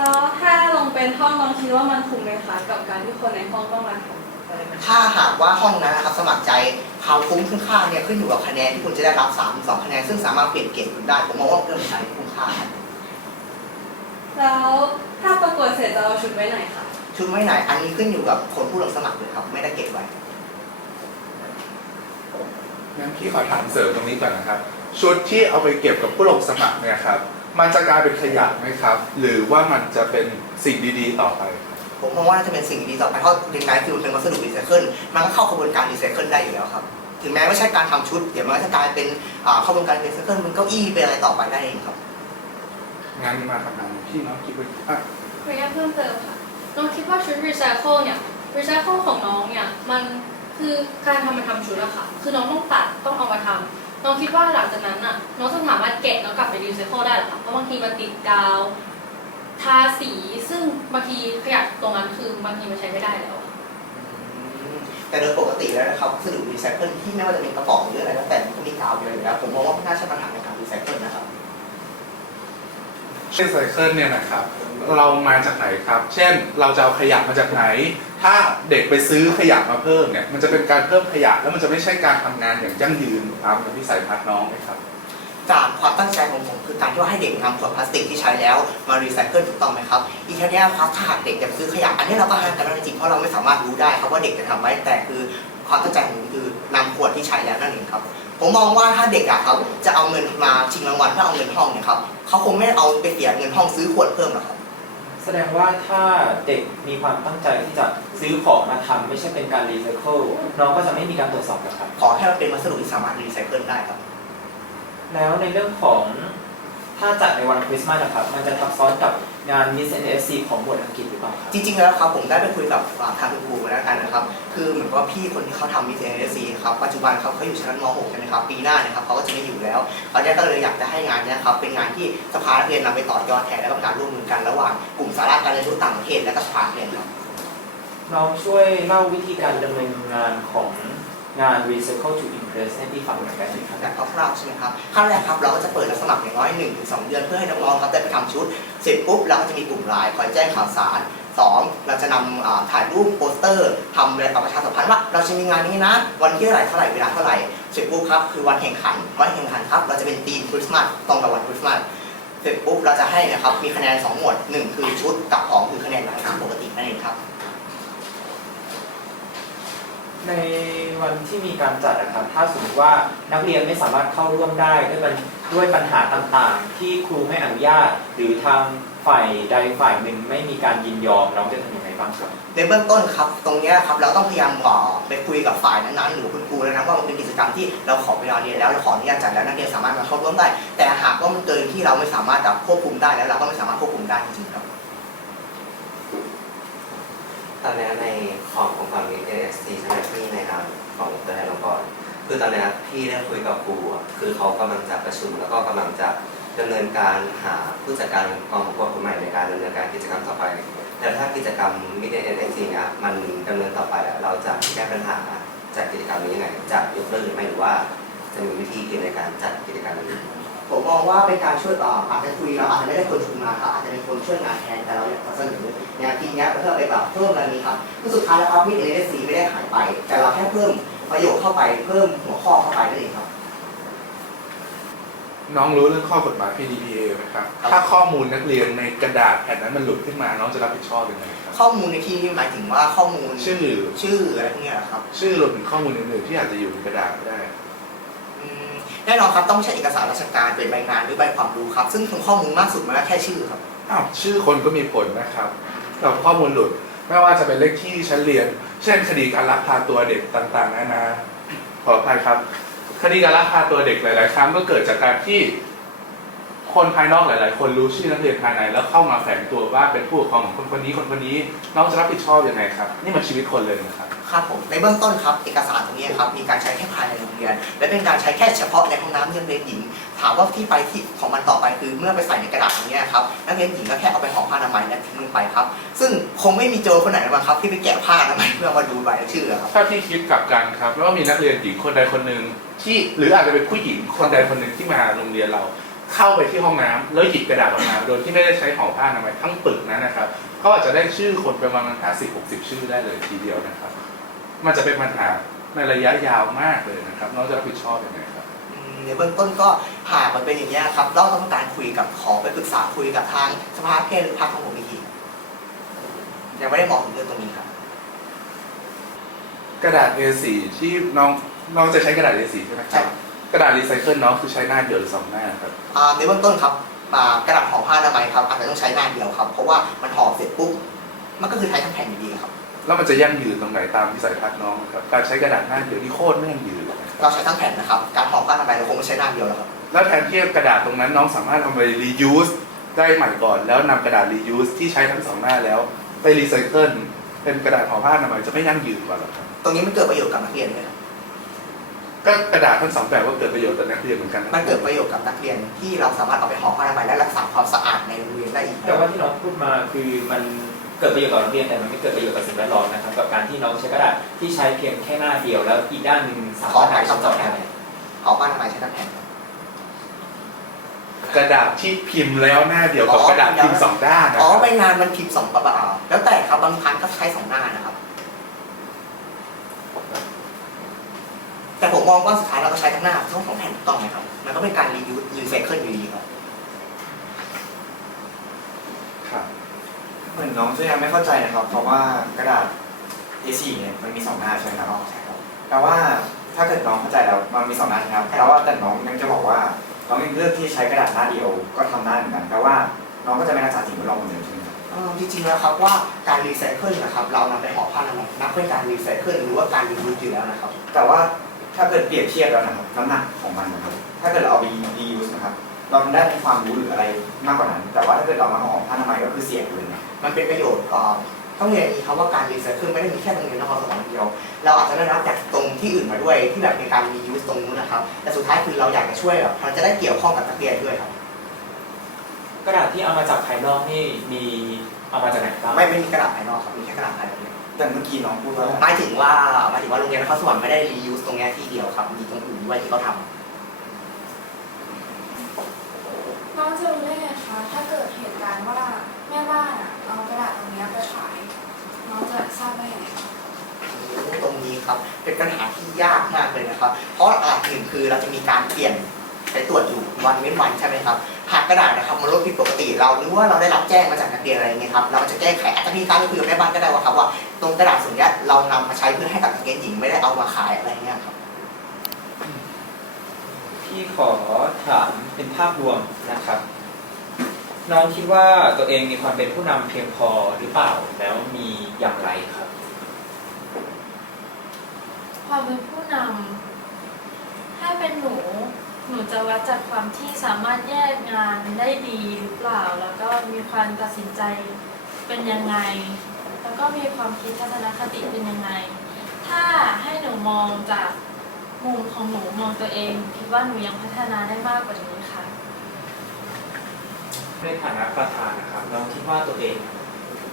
แล้วถ้าลงเป็นห้องน้องคิดว่ามันคุ้มไหมคะกับการที่คนในห้องต้องมาทำอะไรแบบนี้ถ้าหากว่าห้องนั้นนะครับสมัครใจความคุ้มคุ้มค่าเนี่ยขึ้นอยู่กับคะแนนที่คุณจะได้รับ3 2คะแนนซึ่งสามารถเปลี่ยนเกรดคุณได้ผมมองว่าเรื่องใช้คุ้มค่าแล้วถ้าประกวดเสร็จจะเอาชุดไว้ไหนคะชุดไว้ไหนอันนี้ขึ้นอยู่กับคนผู้ลงสมัครเลยครับ ไม่ได้เก็บไว้งั้นพี่ขอถามเสริมตรงนี้ก่อนนะครับ ชุดที่เอาไปเก็บกับผู้ลงสมัครเนี่ยครับ มันจะกลายเป็นขยะไหมครับ หรือว่ามันจะเป็นสิ่งดีๆต่อไปครับผมมองว่าน่าจะเป็นสิ่งดีต่อไปเพราะเป็นการคือมันเป็นวัสดุรีไซเคิลมันก็เข้ากระบวนการรีไซเคิลได้อยู่แล้วครับ ถึงแม้ไม่ใช่การทำชุด เดี๋ยวมันก็จะกลายเป็นอ่าเข้ากระบวนการรีไซเคิลเป็นเก้าอี้เป็นอะไรต่อไปได้เองครับงั้นมาคำถามพี่น้องคิดว่าอะขออนุญาตเพิ่มเติมค่ะ น้องคิดว่าชุดรีไซเคิลเนี่ย รีไซเคิลของน้องเนี่ย มันคือการทำมาทำชุดอะค่ะ คือน้องต้องตัด ต้องเอามาทำ น้องคิดว่าหลังจากนั้นอะน้องจะสามารถเก็บแล้วกลับไปรีไซเคิลได้หรอคะเพราะบางทีมันติดกาว ทาสีซึ่งบางทีขยะตรงนั้นคือบางทีมันใช้ไม่ได้แล้วอะแต่โดยปกติแล้วนะครับวัสดุรีไซเคิลที่ไม่ว่าจะเป็นกระป๋องหรืออะไรก็แต่มันก็มีกาวอยู่แล้วผมมองว่าไม่น่าใช่ปัญหาในการรีไซเคิลนะครับรีไซเคิลเนี่ยนะครับ เรามาจากไหนครับ เช่นเราจะเอาขยะมาจากไหน ถ้าเด็กไปซื้อขยะมาเพิ่มเนี่ยมันจะเป็นการเพิ่มขยะ แล้วมันจะไม่ใช่การทำงานอย่างยั่งยืนตามกับวิสัยทัศน์น้องไหมครับจากความตั้งใจของผมคือการที่ว่าให้เด็กนำขวดพลาสติกที่ใช้แล้วมารีไซเคิลถูกต้องไหมครับอีกแค่นี้ครับถ้าหากเด็กจะซื้อขยะอันนี้เราก็ห้ามกันไม่ได้จริงเพราะเราไม่สามารถรู้ได้ครับว่าเด็กจะทำไว้แต่คือความตั้งใจของผมคือนำขวดที่ใช้แล้วนั่นเองครับผมมองว่าถ้าเด็กอะครับจะเอาเงินมาชิงรางวัลเพื่อเอาเงินห้องเนี่ยครับเขาคงไม่เอาไปเสียเงินห้องซื้อขวดเพิ่มหรอกครับ แสดงว่าถ้าเด็กมีความตั้งใจที่จะซื้อของมาทำไม่ใช่เป็นการรีไซเคิลน้องก็จะไม่มีการตรวจสอบนะครับ ขอแค่มันเป็นวัสดุที่สามารถรีไซเคิลได้ครับ แล้วในเรื่องของถ้าจัดในวันคริสต์มาสนะครับ มันจะทับซ้อนกับ งาน Miss NSC ของบทอังกฤษหรือเปล่าครับจริงๆแล้วครับผมได้ไปคุยกับอ่าทางคุณครูมาแล้วกันนะครับ คือเหมือนกับว่าพี่คนที่เขาทำวิทยาลัยซีครับปัจจุบันครับเขาอยู่ชั้นม .6 ใช่ไหมครับปีหน้าเนะครับเขาก็จะไม่อยู่แล้วเขาเนี่ยก็เลยอยากจะให้งานเนี้ครับเป็นงานที่สภานักเรียนนำไปต่อยอดแทนและก็เป็นการร่วมมือกันระหว่างกลุ่มสาระการเรียนรู้ต่างประเทศและก็สภานักเรียนครับ น้องช่วยเล่าวิธีการดำเนินงานของ งาน Recycle to Impress ให้พี่ฟังหน่อยได้ไหมครับ แบบคร่าวๆใช่ไหมครับขั้นแรกครับเราก็จะเปิดรับสมัครอย่างน้อย1นถึงสเดือนเพื่อให้น้องๆครับได้ไปทำชุด เสร็จปุ๊บเราก็จะมีกลุ่มไลน์คอยแจ้งข่าวสารสองเราจะนำอ่าถ่ายรูปโปสเตอร์ทำอะไรกับประชาสัมพันธ์ว่าเราจะมีงานนี้นะ วันที่เท่าไหร่เท่าไหร่เวลาเท่าไหร่เสร็จปุ๊บครับคือวันแข่งขันวันแข่งขันครับเราจะเป็นธีมคริสต์มาสตรงกับวันคริสต์มาสเสร็จปุ๊บเราจะให้นะครับมีคะแนนสองหมวดหนึ่งคือชุดกับของคือคะแนนรายการปกตินั่นเองครับ ในวันที่มีการจัดนะครับ ถ้าสมมติว่านักเรียนไม่สามารถเข้าร่วมได้ด้วยปัญด้วยปัญหาต่างๆ ที่ครูไม่อนุญาต หรือทางฝ่ายใดฝ่ายหนึ่งไม่มีการยินยอมน้องจะทำยังไงบ้างครับในเบื้องต้นครับตรงเนี้ยครับเราต้องพยายามเอ่อไปคุยกับฝ่ายนั้นๆหรือคุณครูแล้วนะว่ามันเป็นกิจกรรมที่เราขอเวลาเรียนแล้วเราขออนุญาตจัดแล้วนักเรียนสามารถมาเข้าร่วมได้ แต่หากว่ามันเกินที่เราไม่สามารถควบคุมได้แล้วเราก็ไม่สามารถควบคุมได้จริงๆครับ ตอนนี้ในของของฝั่งนี้ NSC ใช่ไหมพี่ในนามของตัวแทนองค์กรคือตอนนี้พี่ได้คุยกับครูอะคือเขากำลังจะประชุมแล้วก็กำลังจะดำเนินการหาผู้จัดการกองประกวดคนใหม่ในการดำเนินการกิจกรรมต่อไป แต่ถ้ากิจกรรม Mid NSC เนี่ยมันดำเนินต่อไปอะเราจะแก้ปัญหาจากกิจกรรมนี้ยังไงจะยกเลิกหรือไม่หรือว่า จะมีวิธีอื่นในการจัดกิจกรรมนี้ ผมมองว่าเป็นการช่วยเอ่ออาจจะคุยเราอาจจะไม่ได้คนชุมมาครับอาจจะเป็นคนช่วยงานแทนแต่เราอยากจะเสนอแนวคิดเนี้ยเพื่อไปแบบเพิ่มอะไรนี้ครับคือสุดท้ายแล้วครับมิดเอเอซีไม่ได้หายไป แต่เราแค่เพิ่มประโยชน์เข้าไปเพิ่มหัวข้อเข้าไปนั่นเองครับ น้องรู้เรื่องข้อกฎหมาย PDPA ไหมครับ ถ้าข้อมูลนักเรียนในกระดาษแผ่นนั้นมันหลุดขึ้นมาน้องจะรับผิดชอบยังไงครับ ข้อมูลในที่นี้หมายถึงว่าข้อมูลชื่อชื่ออะไรพวกเนี้ยนะครับ ชื่อรวมถึงข้อมูลอื่นๆที่อาจจะอยู่ในกระดาษก็ได้ อืม แน่นอนครับต้องไม่ใช่เอกสารราชการเป็นใบงานหรือใบความรู้ครับ ซึ่งถึงข้อมูลมากสุดมันก็แค่ชื่อครับ อ้าวชื่อคนก็มีผลนะครับแต่ข้อมูลหลุดไม่ว่าจะเป็นเลขที่ชั้นเรียน เช่นคดีการลักพาตัวเด็กต่างๆนานาขออภัยครับ คดีการลักพาตัวเด็กหลาย ๆ ครั้งก็เกิดจากการที่ คนภายนอกหลาย ๆ คนรู้ชื่อนักเรียนภายใน แล้วเข้ามาแฝงตัวว่าเป็นผู้ปกครองของคนคนนี้คนคนนี้น้องจะรับผิดชอบยังไงครับ นี่มันชีวิตคนเลยนะครับ ครับผมในเบื้องต้นครับเอกสารตรงนี้ครับมีการใช้แค่ภายในโรงเรียน และเป็นการใช้แค่เฉพาะในห้องน้ำนักเรียนหญิง ถามว่าที่ไปที่ของมันต่อไปคือเมื่อไปใส่ในกระดาษตรงนี้ครับนักเรียนหญิงก็แค่เอาไปห่อผ้าอนามัยและทิ้งลงไปครับ ซึ่งคงไม่มีโจรคนไหนหรอกครับ ที่ไปแกะผ้าอนามัยเพื่อมาดูใบชื่อครับถ้าพี่คิดกลับกันครับแล้วว่ามีนักเรียนหญิงคนใดคนหนึ่งที่หรืออาจจะเป็นผู้หญิงคนใดคนหนึ่งที่มาโรงเรียนเรา เข้าไปที่ห้องน้ำแล้วหยิบกระดาษออกมา โดยที่ไม่ได้ใช้ห่อผ้าอนามัยทั้งปึกนั้นนะครับเขาอาจจะได้ชื่อคนประมาณห้าสิบหกสิบชื่อได้เลยทีเดียวนะครับ มันจะเป็นปัญหาในระยะยาวมากเลยนะครับน้องจะรับผิดชอบยังไงครับอืมในเบื้องต้นก็หากมันเป็นอย่างนี้ยครับเราต้องการคุยกับขอไปปรึกษาคุยกับทางสภาเพศหรือพรรคของผมอีกทียังไม่ได้มองถึงเรื่องตรงนี้ครับ กระดาษ A4 ที่น้องน้องจะใช้กระดาษ A4 ใช่ไหมคใช่รับ กระดาษรีไซเคิลน้องคือใช้หน้าเดียวหรือสองหน้าครับ อ่าในเบื้องต้นครับอ่ากระดาษห่อผ้าอนามัยครับอาจจะต้องใช้หน้าเดียวครับ เพราะว่ามันห่อเสร็จปุ๊บมันก็คือใช้ทั้งแผ่นอยู่ดีครับ แล้วมันจะยั่งยืนตรงไหนตามวิสัยทัศน์น้องครับการใช้กระดาษหน้าเดียวนี่โคตรไม่ยั่งยืนเลยนะครับเราใช้ทั้งแผ่นนะครับ การห่อผ้าอนามัยเราคงไม่ใช้หน้าเดียวแล้วครับ แล้วแทนที่กระดาษตรงนั้นน้องสามารถเอาไป reuse ได้ใหม่ก่อน แล้วนำกระดาษ reuse ที่ใช้ทั้งสองหน้าแล้ว ไปรีไซเคิลเป็นกระดาษห่อผ้าอนามัยจะไม่ยั่งยืนกว่าหรอครับ ตรงนี้มันเกิดประโยชน์กับนักเรียนด้วยครับ ก็กระดาษทั้งสองแบบก็เกิดประโยชน์ต่อนักเรียนเหมือนกันนะมันเกิดประโยชน์กับนักเรียนที่เราสามารถเอาไปห่อผ้าอนามัยและรักษาความสะอาดในโรงเรียนได้อีกแต่ว่าที่น้องพูดมาคือมันเกิดประโยชน์ต่อนักเรียนแต่มันไม่เกิดประโยชน์กับสิ่งแวดล้อมนะครับกับการที่น้องใช้กระดาษที่ใช้เพียงแค่หน้าเดียวแล้วอีกด้านหนึ่งสามารถนำไปใช้ต่อได้ห่อผ้าอนามัยใช้ทั้งแผ่นครับกระดาษที่พิมพ์แล้วหน้าเดียวกับกระดาษพิมพ์สองด้านนะอ๋อครับใบงานมันพิมพ์สองประบาแล้วแต่ครับบางครั้งก็ใช้สองหน้านะครับ แต่ผมมองว่าสุดท้ายเราก็ใช้ทั้งหน้าทั้งสองแผ่นถูกต้องไหมครับ มันก็เป็นการรียูสรีไซเคิลอยู่ดีครับครับเหมือนน้องจะยังไม่เข้าใจนะครับ เพราะว่ากระดาษ A4 เนี่ยมันมีสองหน้าใช่ไหมครับใช่ครับแต่ว่าถ้าเกิดน้องเข้าใจแล้วมันมีสองหน้านะครับแต่ว่าแต่น้องยังจะบอกว่าน้องยังเลือกที่ใช้กระดาษหน้าเดียวก็ทำได้เหมือนกันแต่ว่าน้องก็จะไม่รักษาสิ่งแวดล้อมเหมือนเดิมใช่ไหมครับเอ่อจริงๆแล้วครับว่าการรีไซเคิลนะครับ เรานำไปห่อผ้าอนามัยนับเป็นการรีไซเคิลหรือว่าการรียูสอยู่แล้วนะครับ แต่ว่า ถ้าเกิดเปรียบเทียบแล้วนะครับน้ำหนักของมันนะครับ ถ้าเกิดเราเอาไป reuse นะครับ เราได้ทั้งความรู้หรืออะไรมากกว่านั้น แต่ว่าถ้าเกิดเรามาห่อผ้าอนามัยก็คือเสี่ยงเลยนะมันเป็นประโยชน์เอ่อต้องเรียนอย่างนี้ครับว่าการรีไซเคิลไม่ได้มีแค่โรงเรียนนครสวรรค์อย่างเดียว เราอาจจะได้รับจากตรงที่อื่นมาด้วยที่แบบมีการรียูสตรงนู้นนะครับ แต่สุดท้ายคือเราอยากจะช่วยแบบมันจะได้เกี่ยวข้องกับนักเรียนด้วยครับ กระดาษที่เอามาจากภายนอกนี่มีเอามาจากไหนบ้างไม่ไม่มีกระดาษภายนอกครับมีแค่กระดาษภายใน แต่เมื่อกี้น้องพูดว่าหมายถึงว่าหมายถึงว่าโรงเรียนนครสวรรค์ไม่ได้รียูสตรงเนี้ยที่เดียวครับ มีตรงอื่นด้วยที่เขาทำน้องจะรู้ได้ไงคะถ้าเกิดเหตุการณ์ว่าแม่บ้านอะเอากระดาษตรงเนี้ยไปขายน้องจะทราบได้ยังไงคะตรงนี้ครับ เป็นปัญหาที่ยากมากเลยนะครับ เพราะอาจหนึ่งคือเราจะมีการเปลี่ยนไปตรวจอยู่วันเว้นวันใช่ไหมครับ หากกระดาษนะครับมันลดผิดปกติ เราหรือว่าเราได้รับแจ้งมาจากนักเรียนอะไรเงี้ยครับเราจะแก้ไขอาจจะมีการไปคุยกับแม่บ้านก็ได้ว่าครับว่าตรงกระดาษส่วนเนี้ยเรานำมาใช้เพื่อให้กับนักเรียนหญิงไม่ได้เอามาขายอะไรเงี้ยครับพี่ขอถามเป็นภาพรวมนะครับ น้องคิดว่าตัวเองมีความเป็นผู้นำเพียงพอหรือเปล่าแล้วมีอย่างไรครับ ความเป็นผู้นำถ้าเป็นหนู หนูจะวัดจากความที่สามารถแยกงานได้ดีหรือเปล่า แล้วก็มีความตัดสินใจเป็นยังไง แล้วก็มีความคิดทัศนคติเป็นยังไง ถ้าให้หนูมองจากมุมของหนูมองตัวเอง คิดว่าหนูยังพัฒนาได้มากกว่านี้ค่ะ ในฐานะประธานนะครับน้องคิดว่าตัวเอง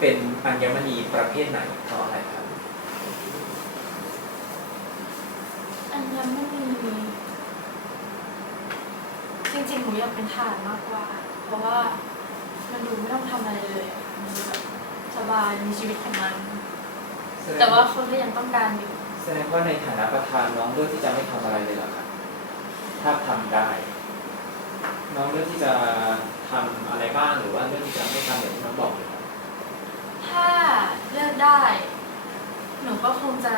เป็นอัญมณีประเภทไหนเพราะอะไรครับอันยังไม่มี จริงๆหนูอยากเป็นทหารมากกว่า เพราะว่ามันดูไม่ต้องทำอะไรเลยอะค่ะมันดูแบบสบายมีชีวิตของมันแต่ว่าคนก็ยังต้องการอยู่ แสดงว่าในฐานะประธานน้องเลือกที่จะไม่ทำอะไรเลยเหรอครับ ถ้าทำได้ น้องเลือกที่จะทำอะไรบ้างหรือว่าเลือกที่จะไม่ทำอย่างที่น้องบอกเลยครับถ้าเลือกได้ หนูก็คงจะ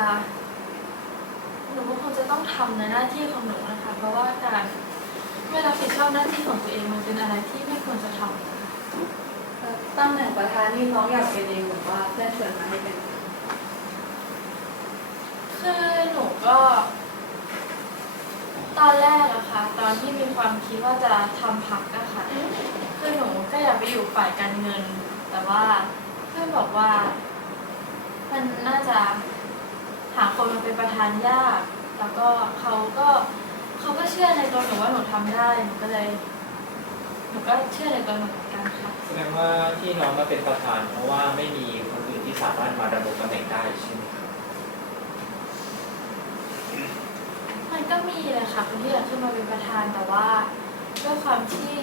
หนูก็คงจะต้องทำในหน้าที่ของหนูนะคะ เพราะว่าการ ไม่รับผิดชอบหน้าที่ของตัวเองมันเป็นอะไรที่ไม่ควรจะทำตำแหน่งประธานนี่น้องอยากเป็นเองหรือว่าเพื่อนชวนมาให้เป็นคือหนูก็ ตอนแรกอะค่ะ ตอนที่มีความคิดว่าจะทำพักอะค่ะคือหนูก็อยากไปอยู่ฝ่ายการเงิน แต่ว่าเพื่อนบอกว่า มันน่าจะหาคนมาเป็นประธานยาก แล้วก็เขาก็ เขาก็เชื่อในตัวหนูว่าหนูทำได้หนูก็เลยหนูก็เชื่อในตัวหนูเหมือนกันค่ะ แสดงว่าที่น้องมาเป็นประธาน เพราะว่าไม่มีคนอื่นที่สามารถมาดำรงตำแหน่งได้ใช่ไหมครับมันก็มีเลยค่ะคนที่อยากขึ้นมาเป็นประธานแต่ว่าด้วยความที่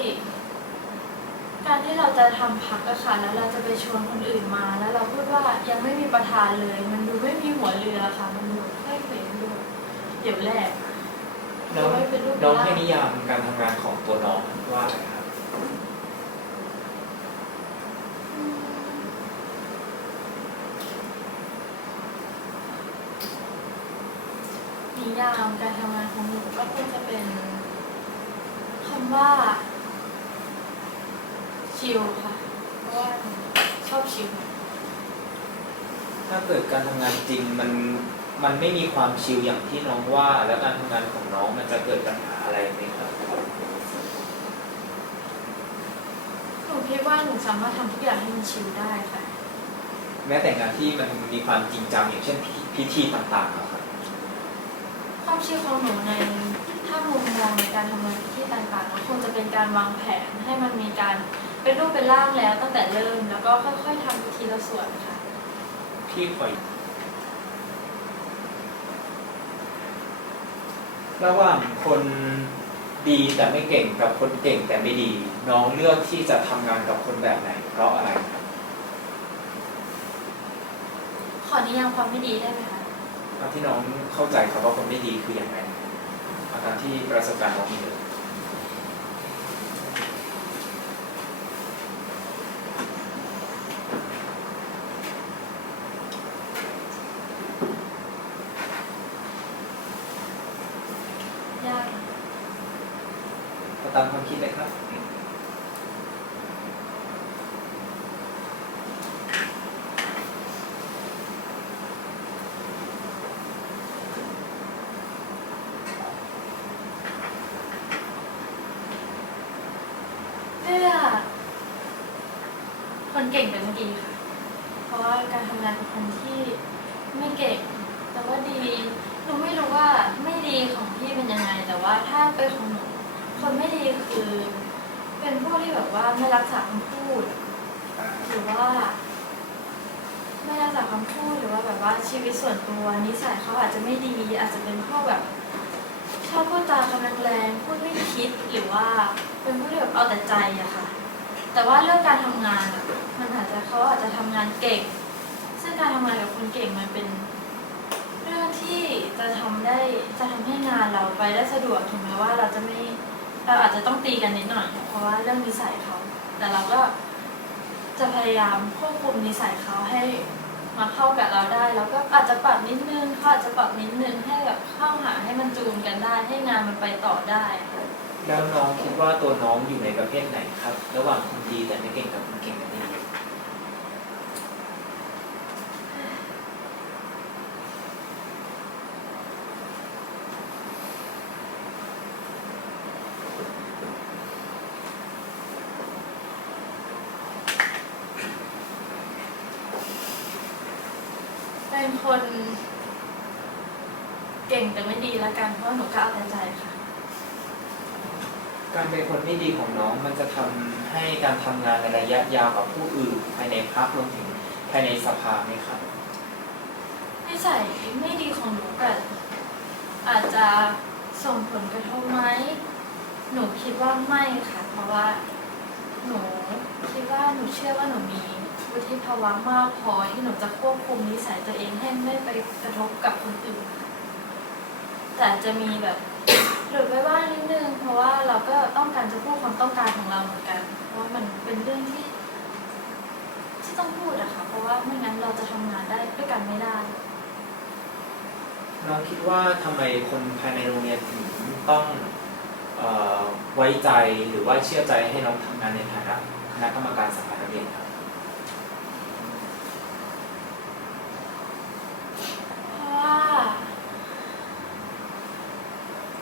การที่เราจะทำพักอะค่ะแล้วเราจะไปชวนคนอื่นมา แล้วเราพูดว่ายังไม่มีประธานเลย มันดูไม่มีหัวเรือค่ะ มันดูแค่เห็นดูเดี๋ยวแรก น้องไม่เป็นรูปน้องร่างให้นิยามการทำงานของตัวน้องว่าอะไรครับนิยามการทำงานของหนูก็คงจะเป็นคำว่าชิลค่ะ เพราะว่าหนูชอบชิลถ้าเกิดการทำงานจริงมันมันไม่มีความชิลอย่างที่น้องว่า แล้วการทำงานของน้องมัน จะเกิดปัญหาอะไรไหมครับหนูคิดว่าหนูสามารถทำทุกอย่างให้มันชิลได้ค่ะ แม้แต่งานที่มันมีความจริงจังอย่างเช่นพิพิธีต่างๆอะครับความชิลของหนูในถ้ามุมมองในการทำงานที่ต่างๆก็คงจะเป็นการวางแผนให้มันมีการเป็นรูปเป็นร่างแล้วตั้งแต่เริ่ม แล้วก็ค่อย ๆทำทีละส่วนค่ะ ที่คอย ระหว่างคนดีแต่ไม่เก่งกับคนเก่งแต่ไม่ดี น้องเลือกที่จะทำงานกับคนแบบไหนเพราะอะไรครับขอนิยามความไม่ดีได้ไหมคะเอาที่น้องเข้าใจครับว่าคนไม่ดีคืออย่างไรเอาตามที่ประสบการณ์น้องมีเลยยาก เอา ตามความคิดเลยครับเลือคนเก่งแต่ไม่ดีค่ะ เพราะว่าการทำงานกับคนที่ไม่เก่ง แต่ว่าดีหนูไม่รู้ว่าไม่ดีของพี่เป็นยังไง แต่ว่าถ้าเป็นของหนู คนไม่ดีคือ เป็นพวกที่แบบว่าไม่รักษาคำพูด หรือว่า ไม่รักษาคำพูดหรือว่าแบบว่าชีวิตส่วนตัวนิสัยเขาอาจจะไม่ดี อาจจะเป็นพวกแบบชอบพูดจาคำแรงๆพูดไม่คิดหรือว่าเป็นผู้ที่แบบเอาแต่ใจอะค่ะ แต่ว่าเรื่องการทำงานอะมันอาจจะเขาอาจจะทำงานเก่ง ซึ่งการทำงานกับคนเก่งมันเป็นเรื่องที่จะทำได้จะทำให้งานเราไปได้สะดวกถึงแม้ว่าเราจะไม่ เราอาจจะต้องตีกันนิดหน่อย เพราะว่าเรื่องนิสัยเขา แต่เราก็จะพยายามควบคุมนิสัยเขาให้มาเข้ากับเราได้ แล้วก็อาจจะปรับนิดนึงเขาอาจจะปรับนิดนึงให้แบบเข้าหาให้มันจูนกันได้ ให้งานมันไปต่อได้แล้วน้องคิดว่าตัวน้องอยู่ในประเภทไหนครับ ระหว่างคนดีแต่ไม่เก่งกับคนเก่งแบบนี้ดี เป็นคนเก่งแต่ไม่ดีแล้วกันเพราะหนูก็เอาแต่ใจค่ะ การเป็นคนไม่ดีของน้องมันจะทำให้การทำงานในระยะยาวกับผู้อื่น ภายในพักรวมถึงภายในสภาไหมครับนิสัยไม่ดีของหนูแต่อาจจะส่งผลกระทบไหม หนูคิดว่าไม่ค่ะ เพราะว่า หนูคิดว่าหนูเชื่อว่าหนูมี วุฒิภาวะมากพอที่หนูจะควบคุมนิสัยตัวเองให้ไม่ไปกระทบกับคนอื่น แต่จะมีแบบหลุดไปบ้างนิดนึง เพราะว่าเราก็ต้องการจะพูดความต้องการของเราเหมือนกัน เพราะว่ามันเป็นเรื่องที่ ที่ต้องพูดอะค่ะ เพราะว่าไม่งั้นเราจะทำงานได้ด้วยกันไม่ได้น้องคิดว่าทำไมคนภายในโรงเรียนถึงต้องไว้ใจหรือว่าเชื่อใจให้น้องทำงานในฐานะคณะกรรมการสภานักเรียนครับ เพราะว่า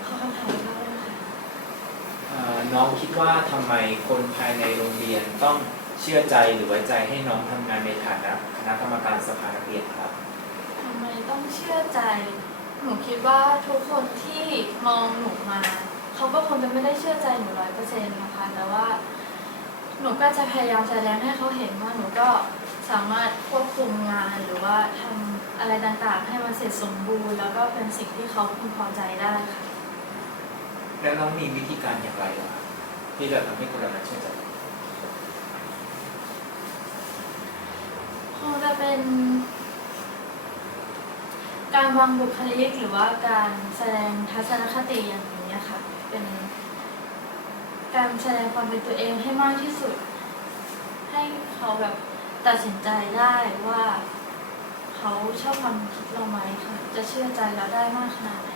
ขอคำถามอีกรอบได้ไหมคะ เอ่อน้องคิดว่าทำไม คนภายในโรงเรียนต้องเชื่อใจหรือไว้ใจให้น้องทำงานในฐานะคณะกรรมการสภานักเรียนครับ ทำไมต้องเชื่อใจ หนูคิดว่าทุกคนที่มองหนูมา เขาก็คงจะไม่ได้เชื่อใจหนูร้อยเปอร์เซ็นต์นะคะ แต่ว่า หนูก็จะพยายามแสดงให้เขาเห็นว่าหนูก็สามารถควบคุมงานหรือว่าทำอะไรต่างๆ ให้มันเสร็จสมบูรณ์ แล้วก็เป็นสิ่งที่เขาพึงพอใจได้ค่ะ แล้วน้องมีวิธีการอย่างไรล่ะครับ ที่จะทำให้คนเหล่านั้นเชื่อใจคงจะเป็น การวางบุคลิกหรือว่าการแสดงทัศนคติอย่างนี้ค่ะ เป็นการแสดงความเป็นตัวเองให้มากที่สุด ให้เขาแบบตัดสินใจได้ว่า เขาชอบความคิดเราไหมค่ะจะเชื่อใจเราได้มากขนาดไหน